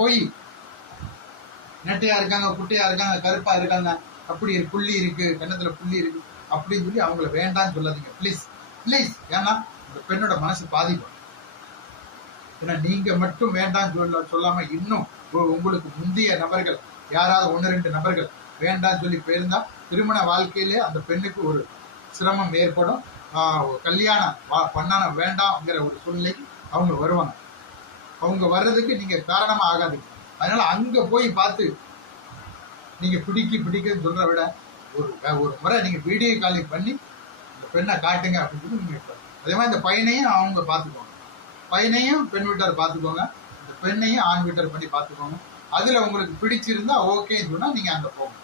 போய் நெட்டையா இருக்காங்க, குட்டையா இருக்காங்க, கருப்பா இருக்காங்க, அப்படி புள்ளி இருக்கு, கன்னத்துல புள்ளி இருக்கு அப்படின்னு சொல்லி அவங்கள வேண்டாம்னு சொல்லாதீங்க ப்ளீஸ் ப்ளீஸ். ஏன்னா இந்த பெண்ணோட மனசு பாதிக்கும். ஏன்னா நீங்க மட்டும் வேண்டாம்னு சொல்லாம இன்னும் உங்களுக்கு முந்தைய நபர்கள் யாராவது 1-2 நபர்கள் வேண்டாம்னு சொல்லி போயிருந்தா திருமண வாழ்க்கையிலே அந்த பெண்ணுக்கு ஒரு சிரமம் ஏற்படும். கல்யாணம் பண்ணான வேண்டாம்ங்கிற ஒரு சூழ்நிலைக்கு அவங்க வருவாங்க. அவங்க வர்றதுக்கு நீங்க காரணமா ஆகாதீங்க. அதனால அங்க போய் பார்த்து நீங்க பிடிக்குன்னு சொல்ற விட ஒரு முறை நீங்க வீடியோ காலிங் பண்ணி இந்த பெண்ணை காட்டுங்க அப்படின்னு நீங்க அதே மாதிரி இந்த பையனையும் அவங்க பார்த்துக்கோங்க. பையனையும் பெண் வீட்டார் பார்த்துக்கோங்க, இந்த பெண்ணையும் ஆண் வீட்டார் பண்ணி பார்த்துக்கோங்க. அதுல உங்களுக்கு பிடிச்சிருந்தா ஓகேன்னு சொன்னா நீங்க அங்க போங்க,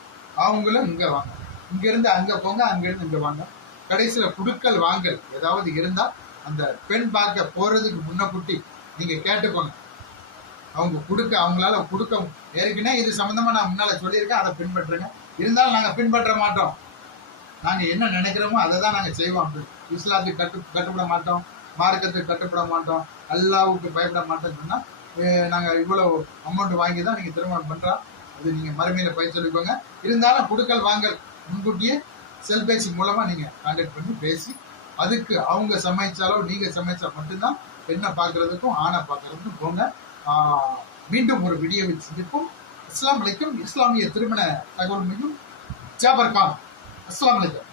அவங்களும் இங்க வாங்க, இங்க இருந்து அங்க போங்க, அங்க இருந்து இங்க வாங்க. கடைசியில குடுக்கல் வாங்கல் ஏதாவது இருந்தா அந்த பெண் பார்க்க போறதுக்கு முன்னக்கூட்டி நீங்க கேட்டுக்கோங்க. அவங்களால கொடுக்க ஏற்கனவே இது சம்பந்தமா நான் முன்னால சொல்லியிருக்கேன், அதை பின்பற்றுங்க. இருந்தாலும் நாங்க பின்பற்ற மாட்டோம், நாங்க என்ன நினைக்கிறோமோ அதை தான் நாங்க செய்வோம். இஸ்லாத்துக்கு கட்டுப்பட மாட்டோம், மார்க்கத்துக்கு கட்டுப்பட மாட்டோம், அல்லாவுக்கு பயப்பட மாட்டோம்னு சொன்னா நாங்க இவ்வளவு அமௌண்ட் வாங்கி தான் நீங்க திருமணம் பண்றோம். அது நீங்க மறுமையில பயிர் சொல்லிக்கோங்க. இருந்தாலும் குடுக்கல் வாங்கல் முன்கூட்டியே செல்பேசி மூலமா நீங்க கான்டாக்ட் பண்ணி பேசி அதுக்கு அவங்க சமைச்சாலோ நீங்க சமைச்சா மட்டும்தான் பெண்ணை பார்க்கறதுக்கும் ஆணை பார்க்கறதுக்கும் போங்க. மீண்டும் ஒரு வீடியோவில் சந்திப்போம். அஸ்ஸலாமு அலைக்கும். இஸ்லாமிய திருமண தகவல் மீண்டும் ஜாபர் கான். அஸ்ஸலாமு அலைக்கும்.